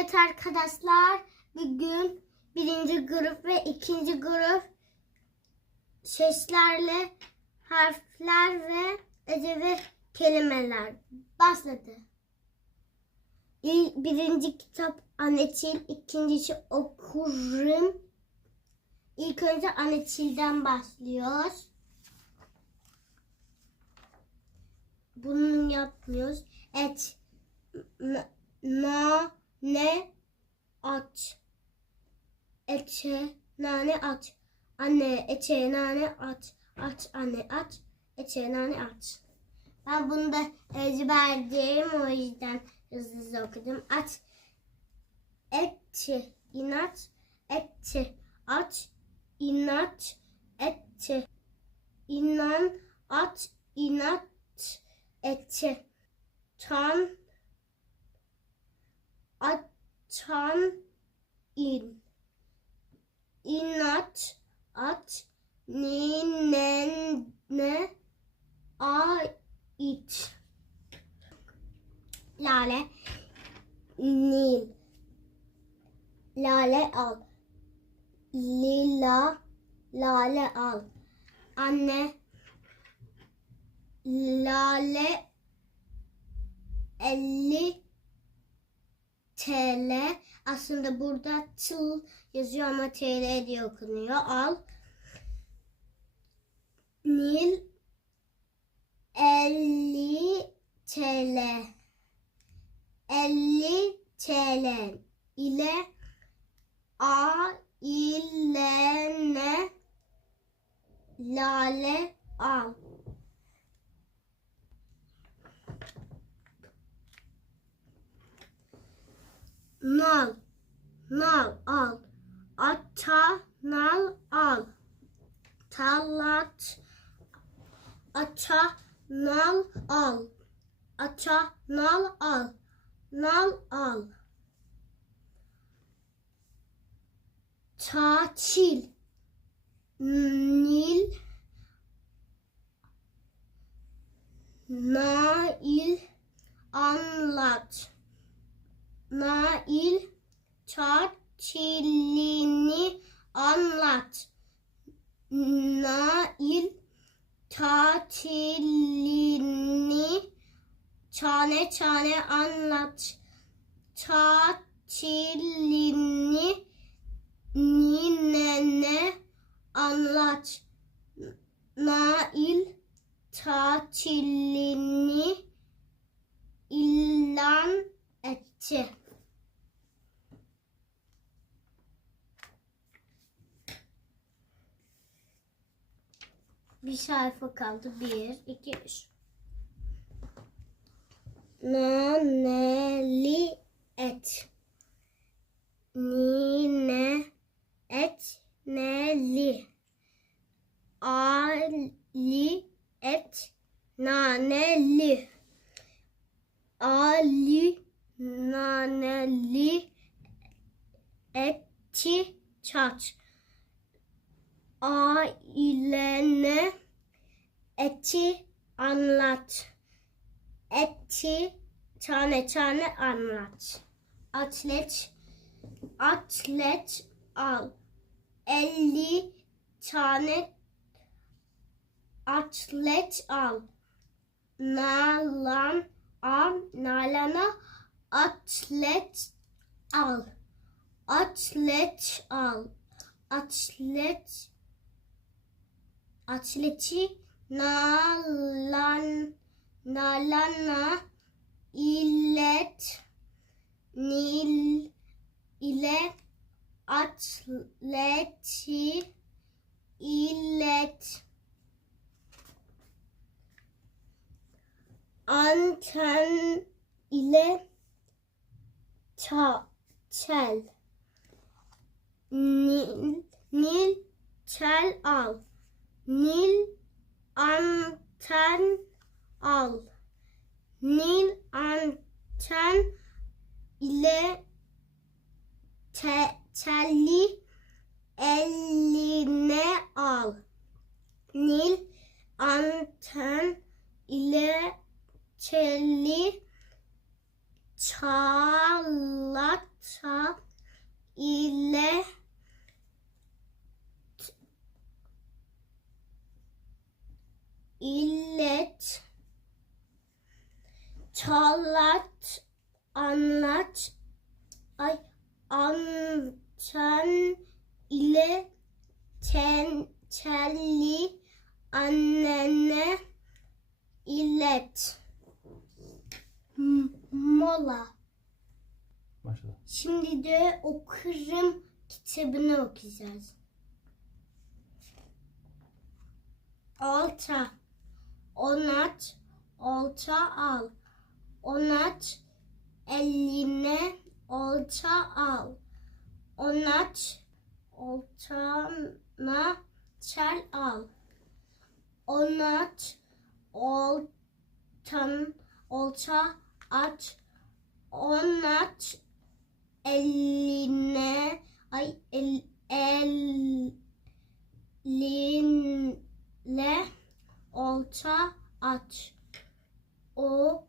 Evet arkadaşlar bugün birinci grup ve ikinci grup seslerle harfler ve ödevi kelimeler başladı. Birinci kitap Anneçil, ikincisi okurum. İlk önce Anneçil'den başlıyor. Bunu yapmıyoruz. Et, n- na, ne, aç. Eçe, nane, aç. Anne, eçe, nane, aç. Aç, anne, aç. Eçe, nane, aç. Ben bunu da ezberledim o yüzden hızlı hızlı okudum. Aç, etçi, inat, etçi, aç, inat, etçi, inan, aç, inat, etçi, çan, açan, in, inat, at, ninene, ait. Lale, nil, lale al, lila, lale al, anne, lale, elli TL. Aslında burada tıl yazıyor ama TL diye okunuyor. Al. Nil 50 TL. 50 TL ile A ile ne lale al. Nal, nal al. Ata, nal al. Talat, ata, nal al. Ata, nal al. Nal al. Tatil, nil, nail, anlat. Nail tatilini anlat. Nail tatilini çane çane anlat. Tatilini ninene anlat. Nail tatilini ilan etti. Bir sayfa kaldı. Bir, iki, üç. Naneli et. Nine et neli. Ali et naneli. Ali naneli eti çaç. Ailene eti anlat. Eti tane tane anlat. Atlet atlet al. Elli tane atlet al. Nalan al. Nalana atlet al. Atlet al. Atlet atleti nalan nalana illet nil ile atleti illet anten ile ça, çel Nil, Nil çel al. Nil anten al. Nil anten ile te, telli eline al. Nil anten ile telli çalat illet, çalat, anlat, ay anten ile ten, telli annene illet. M- Mola. Başla. Şimdi de okurum kitabını okuyacağız. Olta. Onat. Olta al. Onat. Eline olta al. Onat. Oltana çel al. Onat. Oltan. Olta at. Onat eline ay el, elinle olta aç. O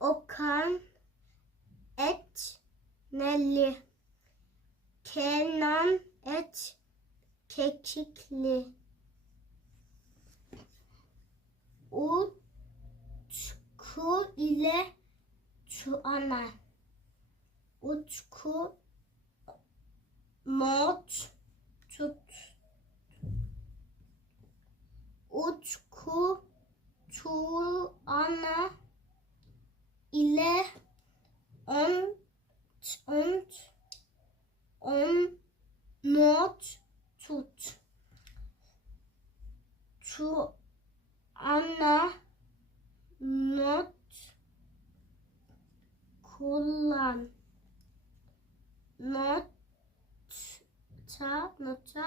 Okan et nelli. Kenan et kekikli. Utku ile Tuana. Utku not tut. Utku Tuana ile on ont on not tut. Tu ana not kullan. Not ta nota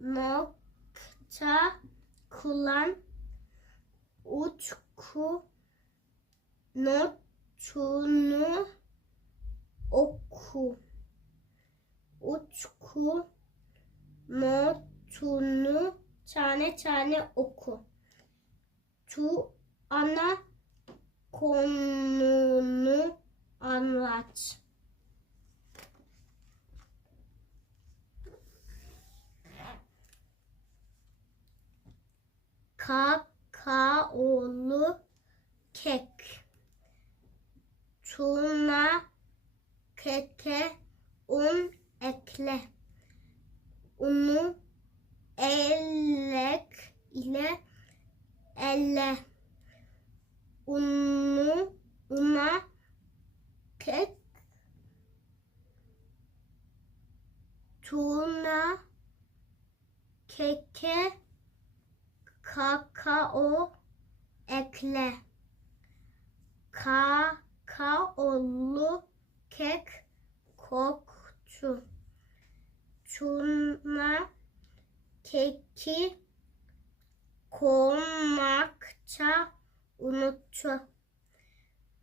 nokta kullan. Utku notunu oku. Utku notunu tane tane oku. Tu ana konunu anlat. Kakaolu kek. Tum.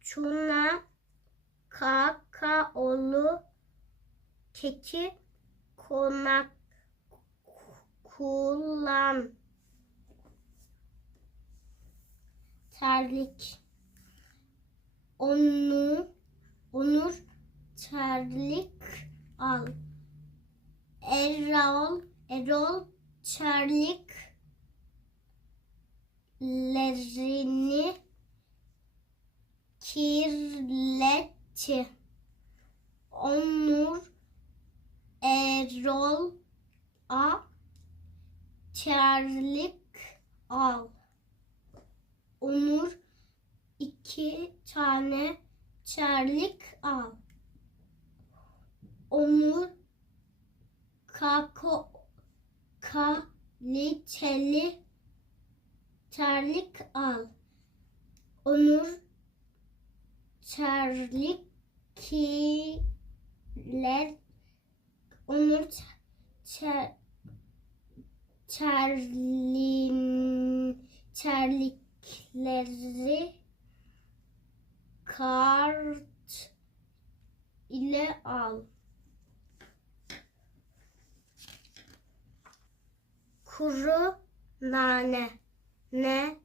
Tuna kakaolu keki konak kullan. Terlik. Onu onur terlik al. Erol Erol terlik. Lerini kirletti Onur Erol a terlik al Onur iki tane terlik al. Onur kako kaliteli terlik al. Onur terlik kiler Onur ter, terlin terlikleri kart ile al. Kuru nane ne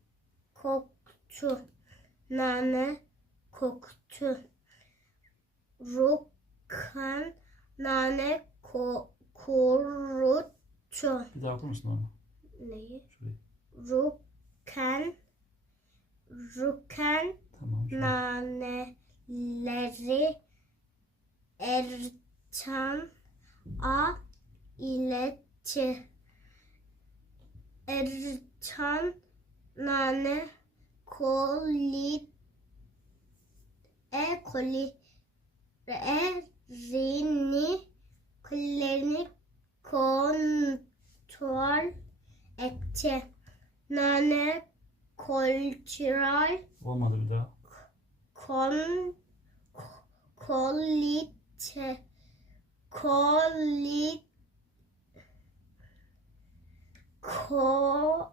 koktu nane koktu rukan nane ko, kuruttu Bir daha okur musun onu? neyi Şurayı. rukan Tamam. naneleri Ertan a iletti. Ertan nane koli e koli erini kollerini kontrol etti. Nane kontrol Olmadı bir daha. kon kolite kolit kolilerini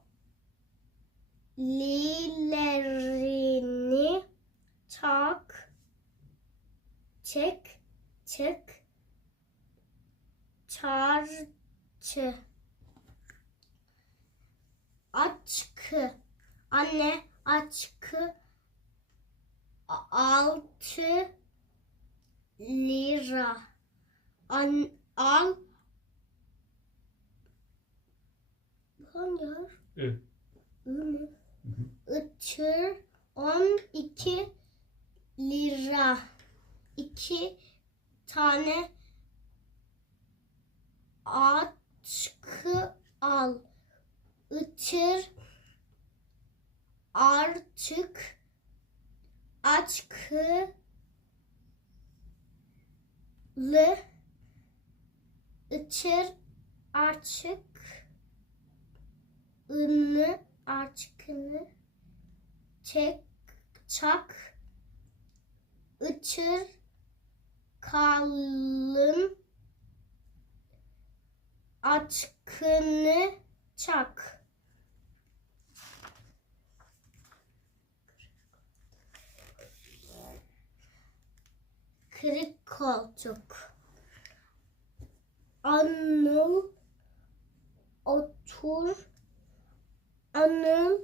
tak çek çek çarçı açkı anne açkı altı lira An, al hangi harf? Evet. I mı? Itır on iki lira. İki tane atkı al. Itır artık açkı lı ıçır açık ını açkını çek çak ıçır kalın açkını çak. Kırık koltuk. Anıl otur. Anıl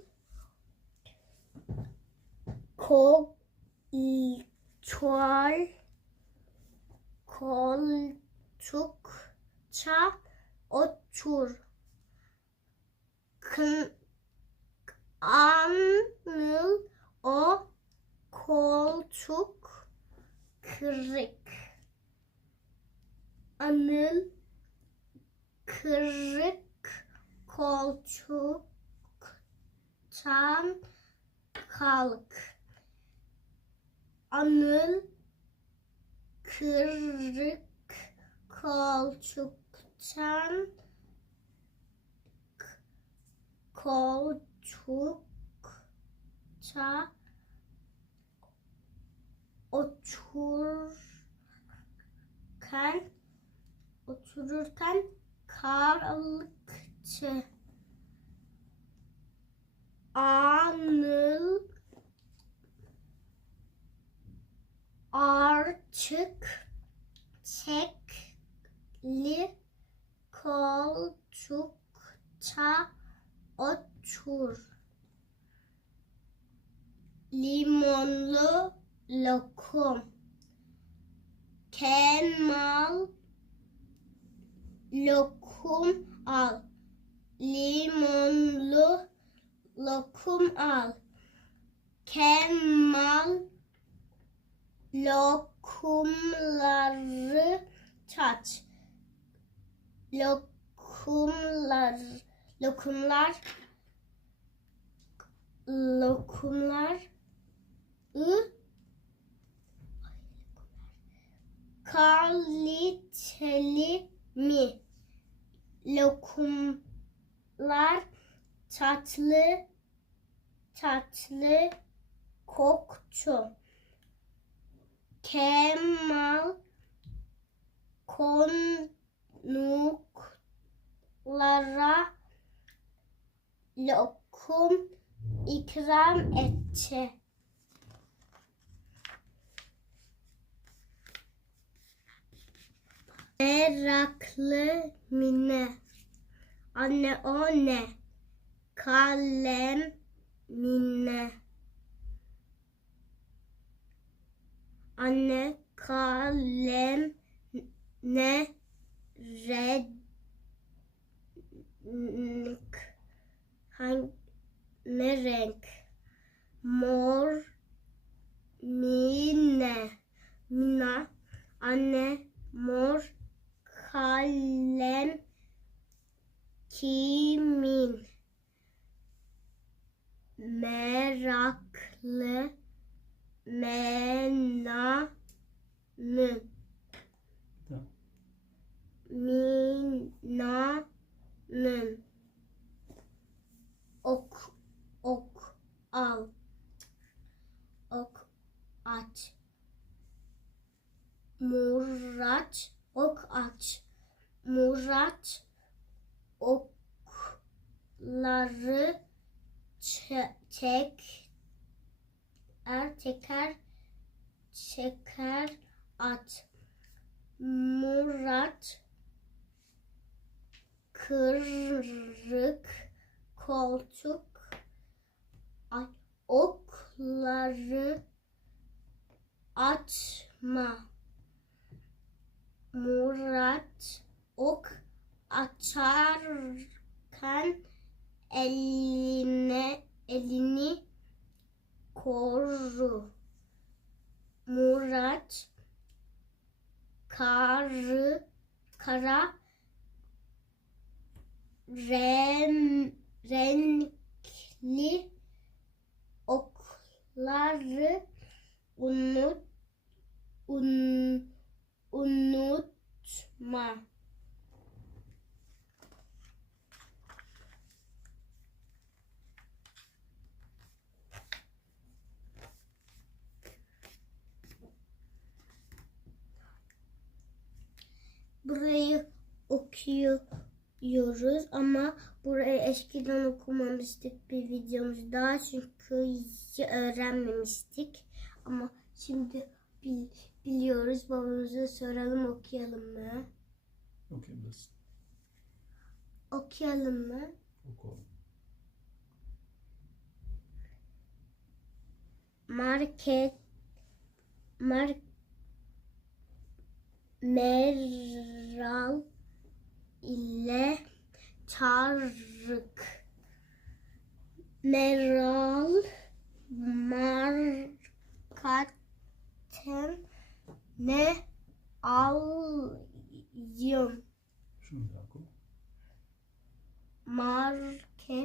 koltuğal koltukça otur Kın, Anıl o koltuk kırık Anıl kırık koltukta koltuktan kalk. Anıl kırık koltuktan koltukta otururken otururken karanlıktı. Anıl artık tekli koltukta otur. Limonlu lokum. Kemal lokum al. Limonlu lokum al. Kemal lokumları tat. Lokumlar lokumlar lokumlar ı kaliteli mi? Lokumlar tatlı tatlı koktu. Kemal konuklara lokum ikram etti. Meraklı Mine. Anne o ne? Kalem Mine. Anne kalem ne renk hangi ne renk? Mor mine mina anne mor kalem kimin meraklı mena'nın Tamam. Mina'nın ok ok al ok aç Murat ok aç Murat okları çe- çek er teker çeker at Murat kırık koltuk ay, okları açma. Murat ok açarken eline elini koru. Murat karı kara ren, renkli okları unut un, unutma. Burayı okuyoruz ama burayı eskiden okumamıştık bir videomuzda çünkü hiç öğrenmemiştik. Ama şimdi bil- biliyoruz. Babamıza soralım okuyalım mı? Okuyabilirsin. Okuyalım mı? Oku market mark Meral ile Tarık Meral markaten ne alayım Şunu oku. marketten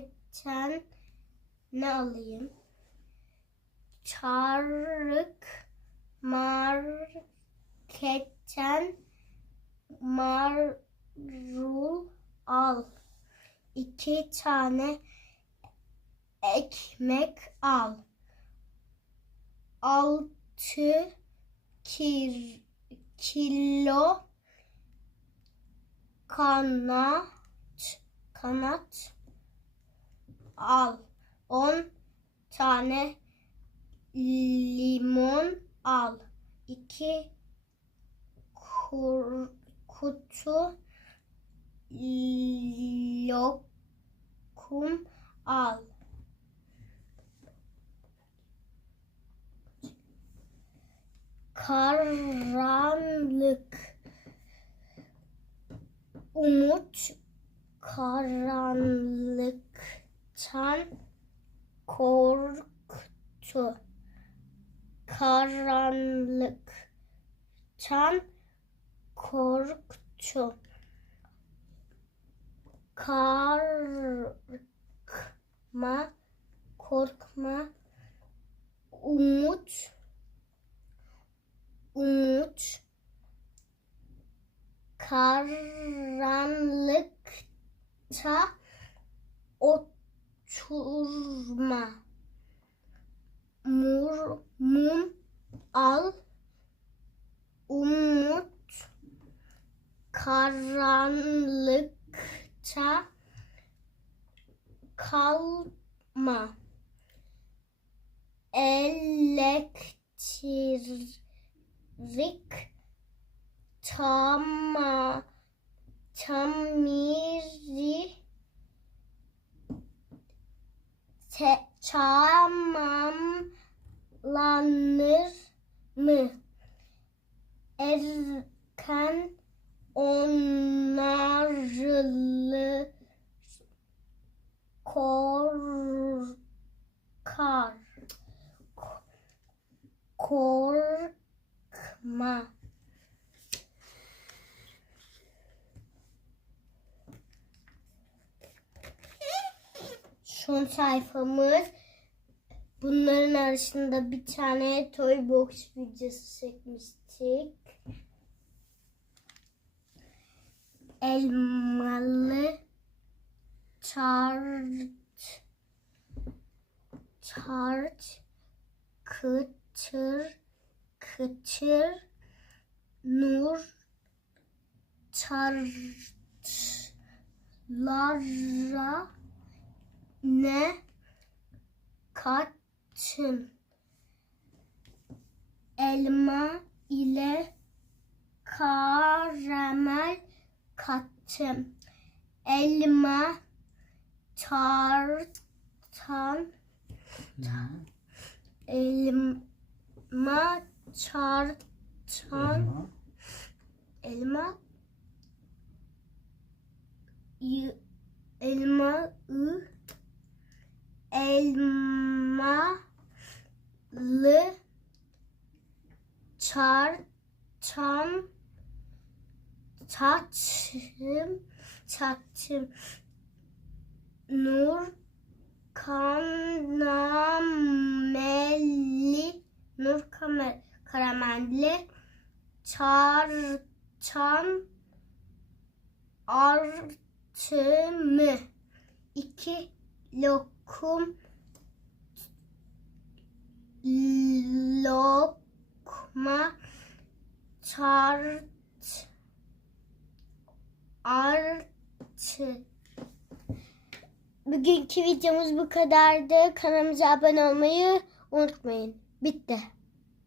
ne alayım? Çarık marketten marul al. İki tane ekmek al. Altı kir, kilo kanat kanat al. On tane limon al. İki kur, kutu lokum al. Karanlık umut karanlıktan korktu. Karanlıktan korktu. Korkma, korkma, umut, umut, karanlıkta oturma. Mur, mum al, umut, karanlıkta kalma. Elektrik tama tamiri te, tamamlanır mı? Erken onarılır korkar. Korkma. Son sayfamız. Bunların arasında bir tane toy box videosu çekmiştik elmalı tart tart kıtır kıtır nur tartlara ne? Kattın elma ile karamel kattım elma tartan elma tartan Elma. elma elma elmalı çarçan taçım taçım nur kanamelli nur karamelli çarçan artımı iki lokum lokma tart artı Bugünkü videomuz bu kadardı. Kanalımıza abone olmayı unutmayın. Bitti.